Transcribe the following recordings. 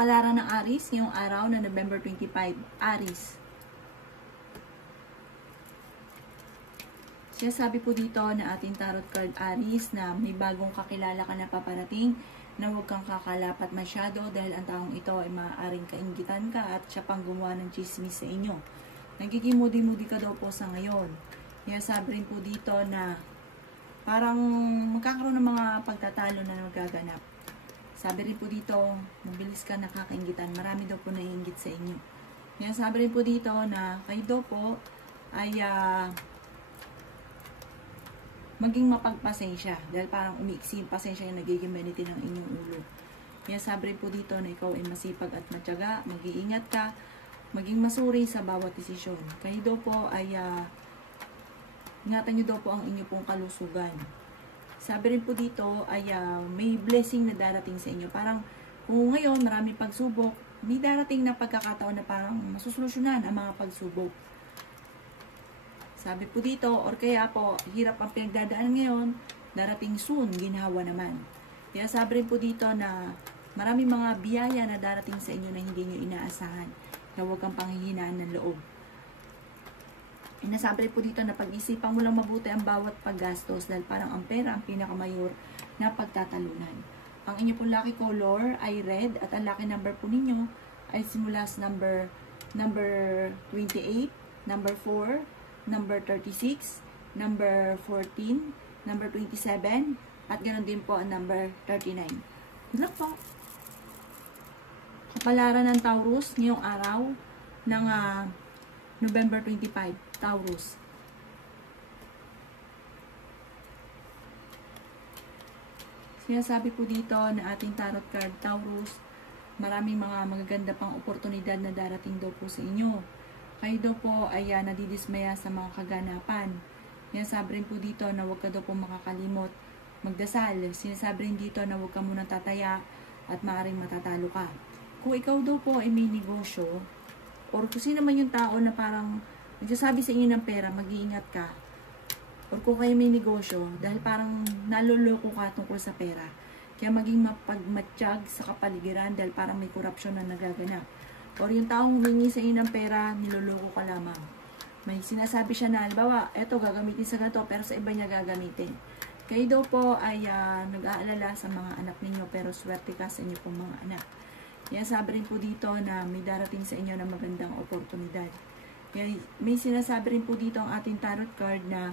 Kapalaran ng Aries ngayong araw na November 25. Aries. Sinasabi po dito na ating tarot card Aries na may bagong kakilala ka na paparating na huwag kang kakalapat masyado dahil ang taong ito ay maaaring kainggitan ka at siya pang gumawa ng chismis sa inyo. Nagiging moody-moody ka daw po sa ngayon. Sinasabi rin po dito na parang magkakaroon ng mga pagtatalo na nagaganap. Sabi rin po dito, mabilis ka nakakainggitan. Marami daw po naiinggit sa inyo. Sabi rin po dito na kayo daw po ay maging mapagpasensya. Dahil parang umiiksi yung pasensya yung nagiging beniti ng inyong ulo. Sabi rin po dito na ikaw ay masipag at matyaga, mag-iingat ka, maging masuri sa bawat desisyon. Kayo daw po ay ingatan nyo daw po ang inyong pong kalusugan. Sabi rin po dito ay may blessing na darating sa inyo. Parang kung ngayon maraming pagsubok, may darating na pagkakataon na parang masusolusyonan ang mga pagsubok. Sabi po dito, or kaya po, hirap ang pinagdadaanan ngayon, darating soon, ginhawa naman. Kaya sabi rin po dito na maraming mga biyaya na darating sa inyo na hindi nyo inaasahan. Kaya huwag kang panghihinaan ng loob. Nasabi rin po dito na pag-isipan mo lang mabuti ang bawat paggastos dahil parang ang pera ang pinakamayor na pagtatalunan. Ang inyo pong lucky color ay red at ang lucky number po ninyo ay simula sa number 28, number 4, number 36, number 14, number 27, at ganoon din po ang number 39. Good luck po! Kapalaran ng Taurus ngayong araw ng November 25, Taurus. Sinasabi po dito na ating tarot card, Taurus, maraming mga magaganda pang oportunidad na darating daw po sa inyo. Kayo daw po ay nadidismaya sa mga kaganapan. Sinasabi rin po dito na huwag ka daw po makakalimot magdasal. Sinasabi rin dito na huwag ka munang tataya at maaaring matatalo ka. Kung ikaw daw po ay may negosyo, or kung sino man yung tao na parang nagsasabi sa inyo ng pera, mag-iingat ka. Or kung kayo may negosyo, dahil parang naloloko ka tungkol sa pera. Kaya maging mapagmatsyag sa kapaligiran dahil parang may korupsyon na nagaganap. Or yung taong humingi sa inyo ng pera, niloloko ka lamang. May sinasabi siya na, halimbawa, eto gagamitin sa ganito, pero sa iba niya gagamitin. Kayo daw po ay nag-aalala sa mga anak ninyo, pero swerte ka sa inyo pong mga anak. Sabi rin po dito na may darating sa inyo na magandang oportunidad. May sinasabi rin po dito ang ating tarot card na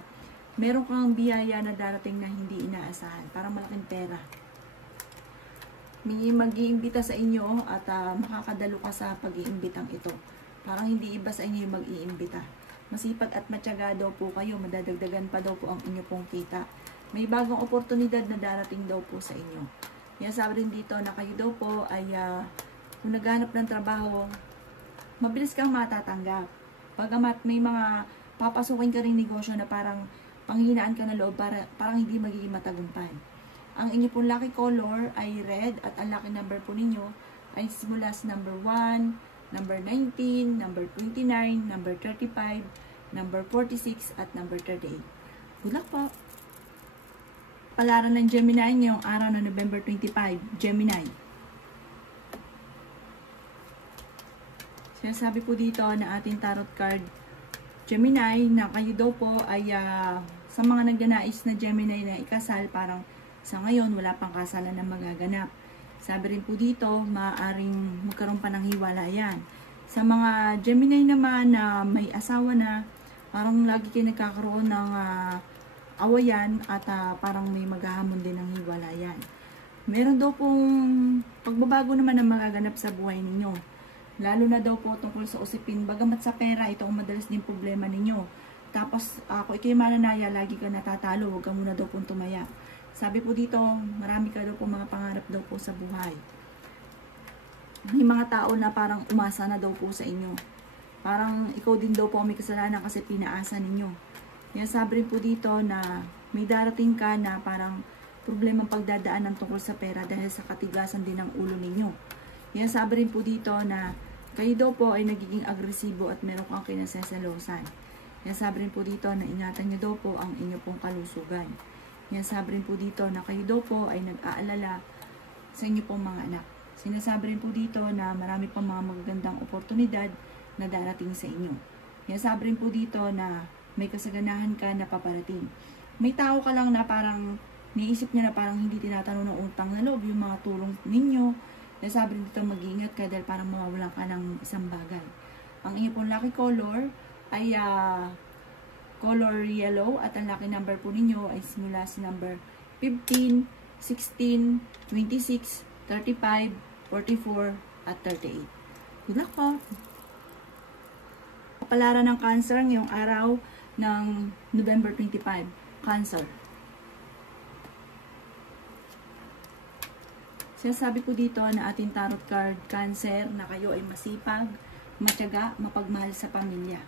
meron kang biyaya na darating na hindi inaasahan. Parang malaking pera. May mag-iimbita sa inyo at makakadalo ka sa pag-iimbitang ito. Parang hindi iba sa inyo yung mag-iimbita. Masipag at matyaga daw po kayo. Madadagdagan pa daw po ang inyo pong kita. May bagong oportunidad na darating daw po sa inyo. Sabi rin dito na kayo daw po ay kung naghanap ng trabaho, mabilis kang matatanggap. Pagamat may mga papasukin ka rin negosyo na parang panghinaan ka na loob, parang hindi magiging matagumpay. Ang inyo pong lucky color ay red at ang lucky number po ninyo ay simula sa number 1, number 19, number 29, number 35, number 46, at number 38. Good luck po! Palaran ng Gemini ngayong araw na November 25, Gemini. Sinasabi po dito na ating tarot card, Gemini, na kayo daw po ay sa mga nagnanais na Gemini na ikasal, parang sa ngayon wala pang kasalan na magaganap. Sabi rin po dito, maaaring magkaroon pa ng hiwalayan. Sa mga Gemini naman na may asawa na, parang lagi kayo nagkakaroon ng awayan at parang may maghahamon din ng hiwalayan. Meron daw pong pagbabago naman na magaganap sa buhay ninyo. Lalo na daw po tungkol sa usipin, bagamat sa pera, ito ang madalas din problema ninyo. Tapos, kung ikaw'y mananaya, lagi ka natatalo, huwag ka muna daw pong tumaya. Sabi po dito, marami ka daw po mga pangarap daw po sa buhay. May mga tao na parang umasa na daw po sa inyo. Parang ikaw din daw po may kasalanan kasi pinaasa ninyo. Sabi rin po dito na may darating ka na parang problemang pagdadaanan tungkol sa pera dahil sa katigasan din ng ulo ninyo. Sabi rin po dito na kayo daw po ay nagiging agresibo at meron kang kinasasalosan. Sabi rin po dito na ingatan nyo daw po ang inyo pong kalusugan. Sabi rin po dito na kayo daw po ay nag-aalala sa inyo pong mga anak. Sinasabi rin po dito na marami pang mga magagandang oportunidad na darating sa inyo. Sinasabi rin po dito na may kasaganahan ka na paparating. May tao ka lang na parang niisip niya na parang hindi tinatanong ng utang na loob yung mga tulong ninyo. Sinasabi rin dito mag-iingat ka dahil parang mawawalan ka ng isang bagay. Ang inyo pong lucky color ay color yellow at ang lucky number po ninyo ay simula sa number 15, 16, 26, 35, 44, at 38. Good luck po! Kapalaran ng Cancer ngayong araw ng November 25. Cancer. Sinasabi ko dito na ating tarot card, Cancer, na kayo ay masipag, matyaga, mapagmahal sa pamilya.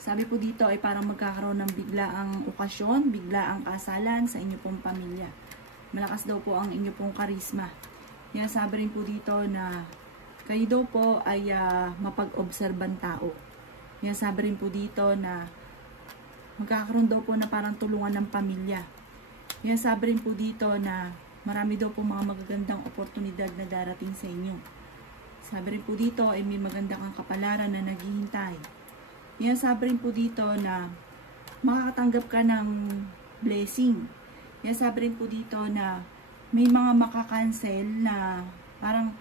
Sabi po dito ay parang magkakaroon ng biglaang okasyon, biglaang kasalan sa inyo pong pamilya. Malakas daw po ang inyo pong karisma. Kaya sabi rin po dito na kayo daw po ay mapag-obserban tao. Kaya sabi rin po dito na magkakaroon daw po na parang tulungan ng pamilya. Kaya sabi rin po dito na marami daw po mga magagandang oportunidad na darating sa inyo. Sabi rin po dito ay may maganda kang kapalaran na naghihintay. Kaya sabi rin po dito na makakatanggap ka ng blessing. Kaya sabi rin po dito na may mga makakancel na parang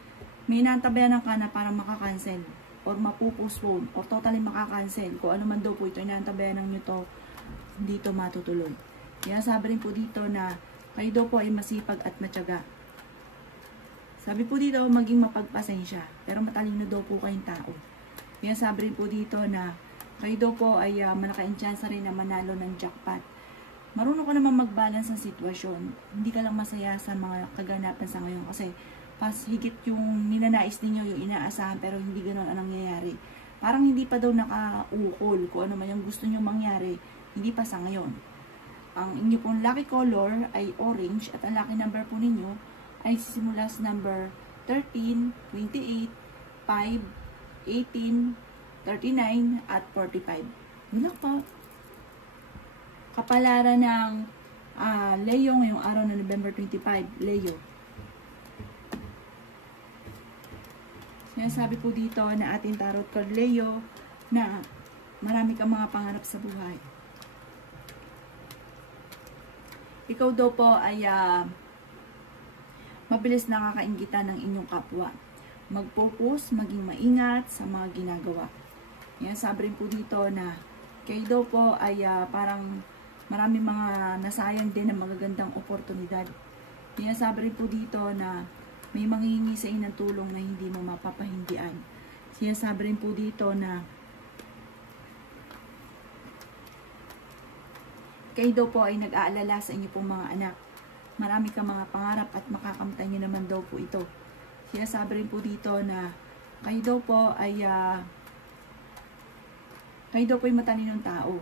may nantabayanan ka na parang makakancel or mapupostpone or totally makakancel. Kung ano man daw po ito, nantabayanan nyo to, hindi to matutuloy. Kaya sabi rin po dito na kayo daw po ay masipag at matyaga. Sabi po dito, maging mapagpasensya, pero matalino daw po kayong tao. Kaya sabi rin po dito na kayo daw po ay malakaing tsansa rin na manalo ng jackpot. Marunong ka naman mag-balance ng sitwasyon. Hindi ka lang masaya sa mga kaganapan sa ngayon kasi pas higit yung ninanais ninyo, yung inaasahan, pero hindi ganoon ang nangyayari. Parang hindi pa daw nakaukol kung ano man yung gusto nyo mangyari, hindi pa sa ngayon. Ang inyo pong lucky color ay orange at ang lucky number po ninyo ay sisimula sa number 13, 28, 5, 18, 39, at 45. Yun lang po. Kapalaran ng Leo ngayong araw na November 25. Leo. Sinasabi po dito na ating tarot card Leo na marami kang mga pangarap sa buhay. Ikaw daw po ay mabilis nakakainggitan ng inyong kapwa. Mag-focus, maging maingat sa mga ginagawa. Yan, sabi rin po dito na kayo daw po ay parang marami mga nasayang din ng magagandang oportunidad. Yan, sabi rin po dito na may manghihingi sa inyo ng tulong na hindi mo mapapahindian. Sinasabi rin po dito na kayo daw po ay nag-aalala sa inyo pong mga anak. Marami kang mga pangarap at makakamtan nyo naman daw po ito. Sinasabi rin po dito na kayo daw po ay mataninong tao.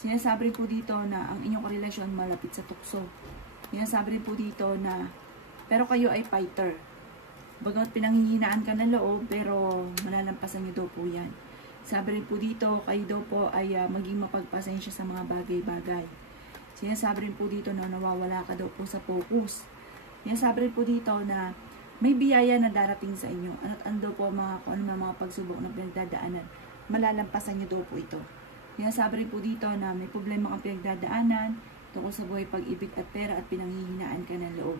Sinasabi rin po dito na ang inyong karelasyon malapit sa tukso. Sinasabi rin po dito na pero kayo ay fighter. Bagamat pinanghihinaan ka ng loob, pero malalampasan nyo daw po yan. Sabi rin po dito, kayo daw po ay maging mapagpasensya sa mga bagay-bagay. Sinasabi rin po dito na nawawala ka daw po sa focus. Sinasabi rin po dito na may biyaya na darating sa inyo. At ando po kung ano mga pagsubok na pinagdadaanan, malalampasan nyo daw po ito. Sinasabi rin po dito na may problema kang pinagdadaanan tungkol sa buhay, pag-ibig at pera at pinanghihinaan ka ng loob.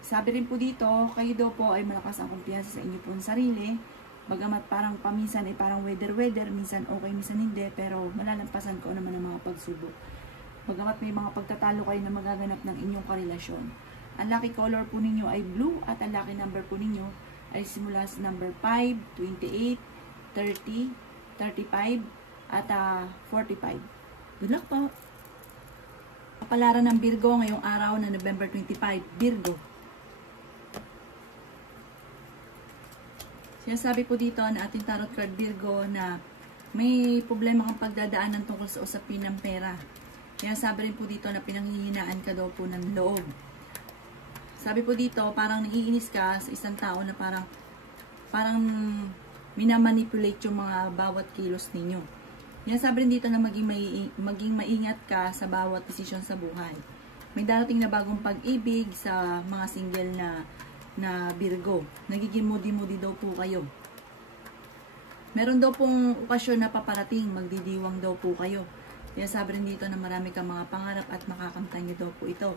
Sabi rin po dito, kayo daw po ay malakas ang kumpiyansa sa inyo pong sarili. Bagamat parang paminsan ay parang weather, minsan okay, minsan hindi, pero malalampasan ko naman ang mga pagsubok. Bagamat may mga pagtatalo kayo na magaganap ng inyong karelasyon. Ang lucky color po ninyo ay blue at ang lucky number po ninyo ay simula sa number 5, 28, 30, 35, at 45. Good luck po! Kapalaran ng Virgo ngayong araw na November 25. Virgo. Sinasabi po dito na ating tarot card Virgo na may problema kang pagdadaanan tungkol sa usapin ng pera. Kaya sabi rin po dito na pinanghihinaan ka daw po ng loob. Sabi po dito, parang naiinis ka sa isang tao na parang minamanipulate yung mga bawat kilos ninyo. Kaya sabi rin dito na maging maingat ka sa bawat desisyon sa buhay. May darating na bagong pag-ibig sa mga single na Virgo. Nagiging moody-moody daw po kayo. Meron daw pong okasyon na paparating, magdidiwang daw po kayo. Kaya sabi rin dito na marami kang mga pangarap at makakamtan niyo daw po ito.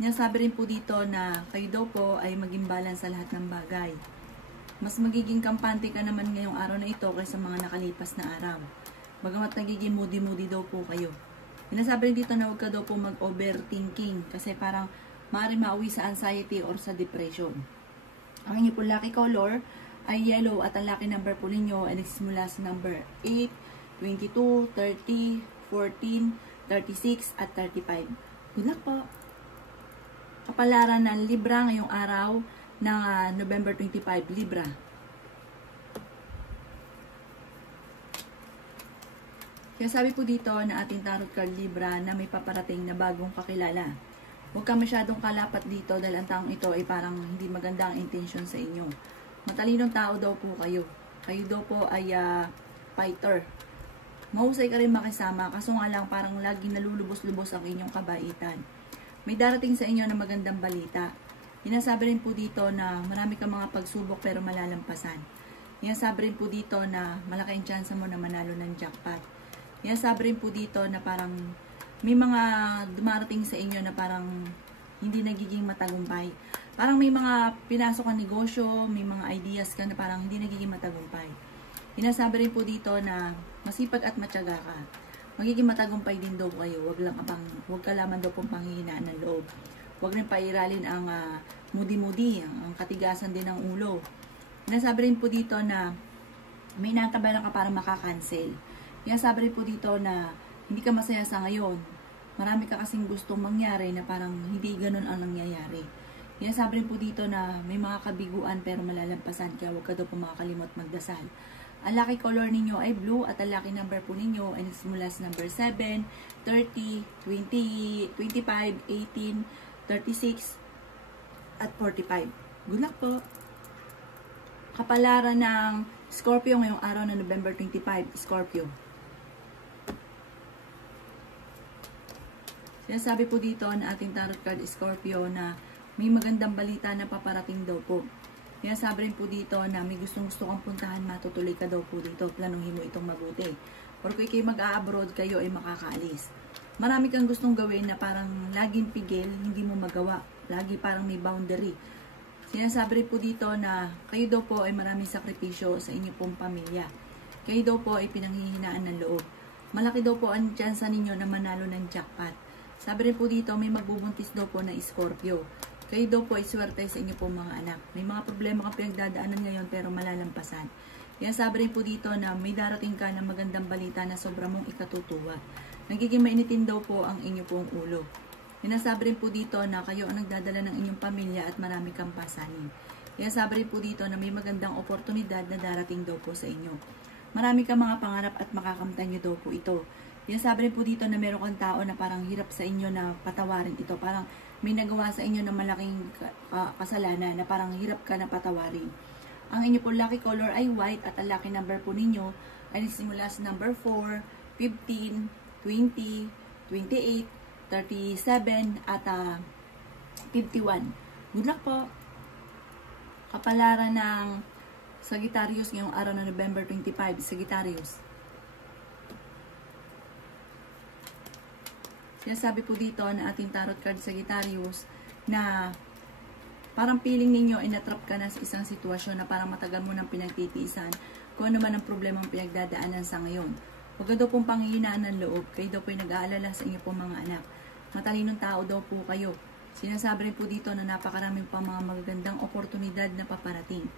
Kaya sabi rin po dito na kayo daw po ay maging balance sa lahat ng bagay. Mas magiging kampante ka naman ngayong araw na ito kaysa mga nakalipas na araw. Bagamat nagiging moody-moody daw po kayo. Sinasabi rin dito na huwag ka daw po mag-overthinking kasi parang maaaring mauwi sa anxiety or sa depression. Ang inyo po lucky color ay yellow at ang lucky number po ninyo ay nagsisimula sa number 8, 22, 30, 14, 36 at 35. Good luck po! Kapalaran ng Libra ngayong araw ng November 25, Libra. Kaya sabi po dito na ating tarot card Libra na may paparating na bagong kakilala. Huwag ka masyadong kalapat dito dahil ang taong ito ay parang hindi maganda ang intention sa inyo. Matalinong tao daw po kayo. Kayo daw po ay fighter. Mahusay ka rin makisama kaso nga lang parang laging nalulubos-lubos ang inyong kabaitan. May darating sa inyo na magandang balita. Sinasabi rin po dito na marami kang mga pagsubok pero malalampasan. Sinasabi rin po dito na malaki ang chance mo na manalo ng jackpot. Sinasabi rin po dito na parang may mga dumarating sa inyo na parang hindi nagiging matagumpay. Parang may mga pinasok kang negosyo, may mga ideas ka na parang hindi nagiging matagumpay. Sinasabi rin po dito na masipag at matyaga ka. Magiging matagumpay din daw kayo. Huwag ka lamang daw pong panghihinaan ng loob. Huwag rin pairalin ang moody-moody, ang katigasan din ng ulo. Sinasabi rin po dito na may natabalan ka para makakancel. Sinasabi rin po dito na hindi ka masaya sa ngayon. Marami ka kasing gustong mangyari na parang hindi ganun ang nangyayari. Sinasabi rin po dito na may mga kabiguan pero malalampasan kaya huwag ka daw po makakalimot magdasal. Ang lucky color ninyo ay blue at ang lucky number po ninyo ay nagsimula sa number 7, 30, 20, 25, 18, 36, at 45. Good luck po! Kapalaran ng Scorpio ngayong araw na November 25, Scorpio. Sinasabi po dito na ating tarot card Scorpio na may magandang balita na paparating daw po. Sinasabi rin po dito na may gustong-gusto kang puntahan, matutuloy ka daw po dito. Planuhin mo itong mabuti. Or kung kayo mag-a-abroad, kayo ay makakaalis. Marami kang gustong gawin na parang laging pigil, hindi mo magawa. Lagi parang may boundary. Sinasabi rin po dito na kayo daw po ay maraming sakripisyo sa inyo pong pamilya. Kayo daw po ay pinanghihinaan ng loob. Malaki daw po ang tsansa ninyo na manalo ng jackpot. Sabi rin po dito, may magbubuntis daw po na Scorpio. Kayo daw po ay swerte sa inyo pong mga anak. May mga problema kang pinagdadaanan ngayon pero malalampasan. Kaya sabi rin po dito na may darating ka ng magandang balita na sobra mong ikatutuwa. Nagiging mainitin daw po ang inyo pong ulo. Sinasabi rin po dito na kayo ang nagdadala ng inyong pamilya at marami kang pasanin. Kaya sabi rin po dito na may magandang oportunidad na darating daw po sa inyo. Marami kang mga pangarap at makakamtan nyo daw po ito. Kaya sabi rin po dito na meron kang tao na parang hirap sa inyo na patawarin ito. Parang may nagawa sa inyo na malaking kasalanan na parang hirap ka na patawarin. Ang inyo po lucky color ay white at ang lucky number po ninyo ay nagsimula sa number 4, 15, 20, 28, 37 at 51. Good luck po! Kapalaran ng Sagittarius ngayong araw na November 25, Sagittarius. Sinasabi po dito na ating tarot card Sagittarius na parang feeling ninyo ay natrap ka na sa isang sitwasyon na parang matagal mo nang pinagtitiisan kung ano man ang problema ang pinagdadaanan sa ngayon. Huwag ka daw pong panghihinaan ng loob. Kayo daw po ay nag-aalala sa inyo pong mga anak. Matalinong tao daw po kayo. Sinasabi rin po dito na napakaraming pang mga magagandang oportunidad na paparating.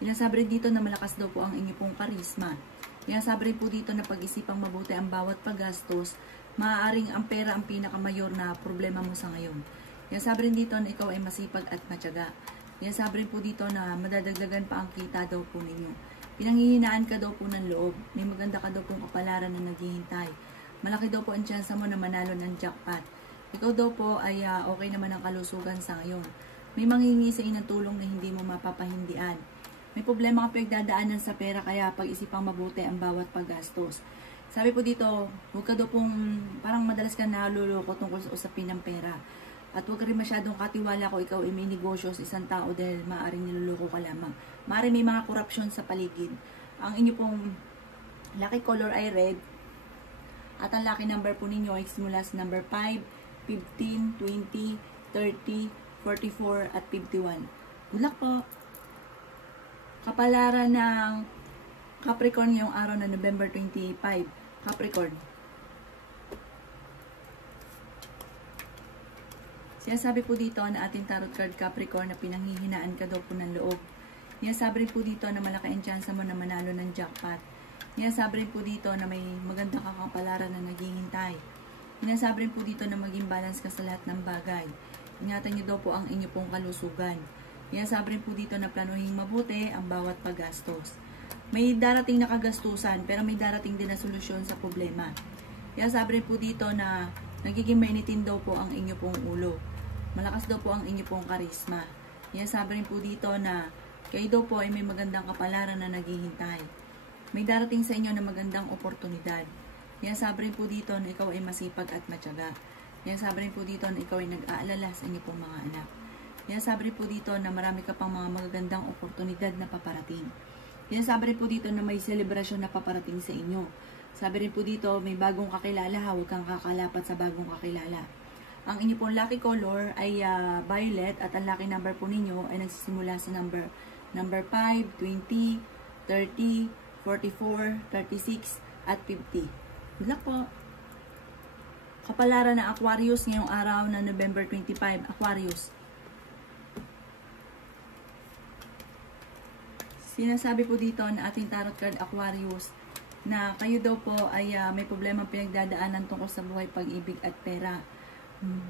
Sinasabi rin dito na malakas daw po ang inyo pong karisma. Sinasabi rin po dito na pag-isipang mabuti ang bawat paggastos. Maaaring ang pera ang pinakamayor na problema mo sa ngayon. Sinasabi rin dito na ikaw ay masipag at matyaga. Sinasabi rin po dito na madadagdagan pa ang kita daw po ninyo. Pinanghihinaan ka daw po ng loob. May maganda ka daw pong kapalaran na naghihintay. Malaki daw po ang tsansa mo na manalo ng jackpot. Ikaw daw po ay okay naman ang kalusugan sa ngayon. May manghingi sa inang tulong na hindi mo mapapahindian. May problema ka pinagdadaanan sa pera kaya pag-isipang mabuti ang bawat paggastos. Sabi po dito, huwag ka daw pong parang madalas ka naluloko tungkol sa usapin ng pera. At huwag ka rin masyadong katiwala kung ikaw ay may negosyo sa isang tao dahil maaaring niloloko ka lamang. Maaaring may mga korupsyon sa paligid. Ang inyo pong lucky color ay red. At ang lucky number po ninyo ay simula sa number 5, 15, 20, 30, 44, at 51. Good luck po! Kapalaran ng Capricorn ngayong araw na November 25. Capricorn. Sinasabi po dito na ating tarot card Capricorn na pinanghihinaan ka daw po ng loob. Sinasabi rin po dito na malaki ang tsansa mo na manalo ng jackpot. Sinasabi rin po dito na may magandang kakapalaran na naghihintay. Sinasabi rin po dito na maging balance ka sa lahat ng bagay. Ingatan niyo daw po ang inyo pong kalusugan. Sinasabi rin po dito na planuhin mabuti ang bawat paggastos. May darating na kagastusan pero may darating din na solusyon sa problema. Sinasabi rin po dito na nagiging mainitin daw po ang inyo pong ulo. Malakas daw po ang inyo pong karisma. Sinasabi rin po dito na kayo daw po ay may magandang kapalaran na naghihintay. May darating sa inyo na magandang oportunidad. Sinasabi rin po dito na ikaw ay masipag at matyaga. Sinasabi rin po dito na ikaw ay nag-aalala sa inyo pong mga anak. Sinasabi rin po dito na marami ka pang mga magagandang oportunidad na paparating. Sinasabi rin po dito na may selebrasyon na paparating sa inyo. Sabi rin po dito, may bagong kakilala, huwag kang kakalapat sa bagong kakilala. Ang inyo pong lucky color ay violet at ang lucky number po ninyo ay nagsisimula sa number 5, 20, 30, 44, 36, at 50. Good luck po! Kapalaran na Aquarius ngayong araw na November 25. Aquarius. Sinasabi po dito na ating tarot card Aquarius na kayo daw po ay may problema pinagdadaanan tungkol sa buhay, pag-ibig at pera.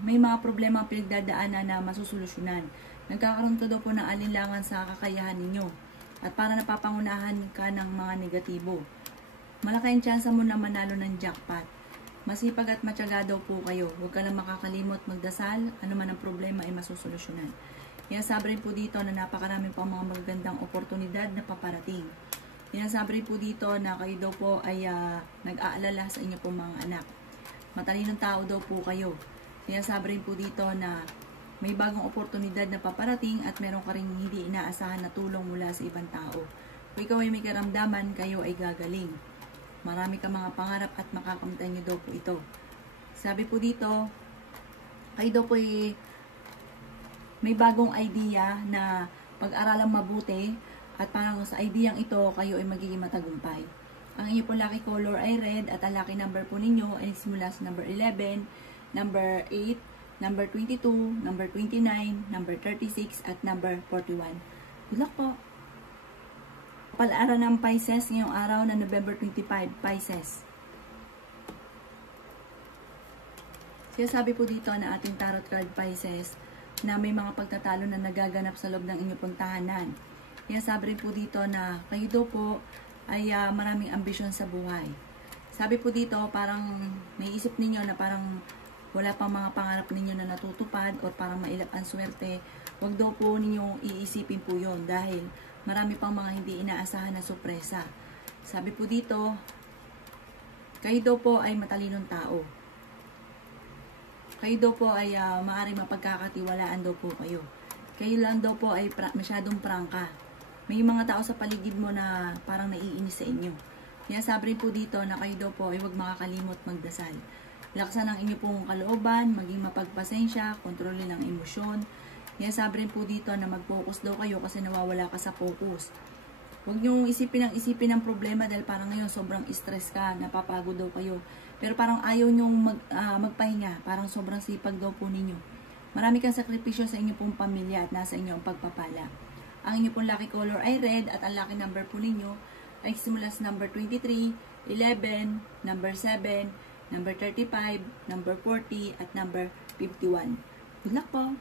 May mga problema pinagdadaanan na masusolusyonan. Nagkakaroon ka daw po ng alinlangan sa kakayahan ninyo at para napapangunahan ka ng mga negatibo. Malaki ang tsansa mo na manalo ng jackpot. Masipag at matyaga daw po kayo. Huwag ka lang makakalimot magdasal. Ano man ang problema ay masusolusyonan. Sinasabi rin po dito na napakarami pang mga magagandang oportunidad na paparating. Sinasabi rin po dito na kayo daw po ay nag-aalala sa inyo pong mga anak. Matalinong tao daw po kayo. Sinasabi rin po dito na may bagong oportunidad na paparating at meron ka rin hindi inaasahan na tulong mula sa ibang tao. Kung ikaw ay may karamdaman, kayo ay gagaling. Marami ka mga pangarap at makakamtan nyo daw po ito. Sabi po dito, kayo daw po ay may bagong idea na pag-aralang mabuti at parang sa ideyang ito, kayo ay magiging matagumpay. Ang inyo po lucky color ay red at ang lucky number po ninyo ay simula sa number 11, number 8, number 22, number 29, number 36, at number 41. Good luck po! Palaran ng Pisces ngayong araw na November 25, Pisces. Sinasabi po dito na ating tarot card Pisces na may mga pagtatalo na nagaganap sa loob ng inyong pagtahanan. Sinasabi rin po dito na kayo daw po ay maraming ambisyon sa buhay. Sabi po dito parang may isip ninyo na parang wala pang mga pangarap ninyo na natutupad o parang mailap ang swerte. Huwag daw po ninyong iisipin po yon dahil marami pang mga hindi inaasahan na sorpresa. Sabi po dito, kayo daw po ay matalinong tao. Kayo daw po ay maaaring mapagkakatiwalaan daw po kayo. Kayo lang daw po ay masyadong prangka. May mga tao sa paligid mo na parang naiinis sa inyo. Kaya sabi rin po dito na kayo daw po ay huwag makakalimot magdasal. Laksan ang inyo pong kalooban, maging mapagpasensya, kontrolin ang emosyon. Kaya sabi rin po dito na mag-focus daw kayo kasi nawawala ka sa focus. Huwag niyong isipin ang problema dahil parang ngayon sobrang stress ka, napapagod daw kayo. Pero parang ayaw niyong magpahinga, parang sobrang sipag daw po ninyo. Marami kang sakripisyo sa inyo pong pamilya at nasa inyo ang pagpapala. Ang inyo pong lucky color ay red at ang lucky number po ninyo ay simula sa number 23, 11, number 7, number 35, number 40, at number 51. Good luck po!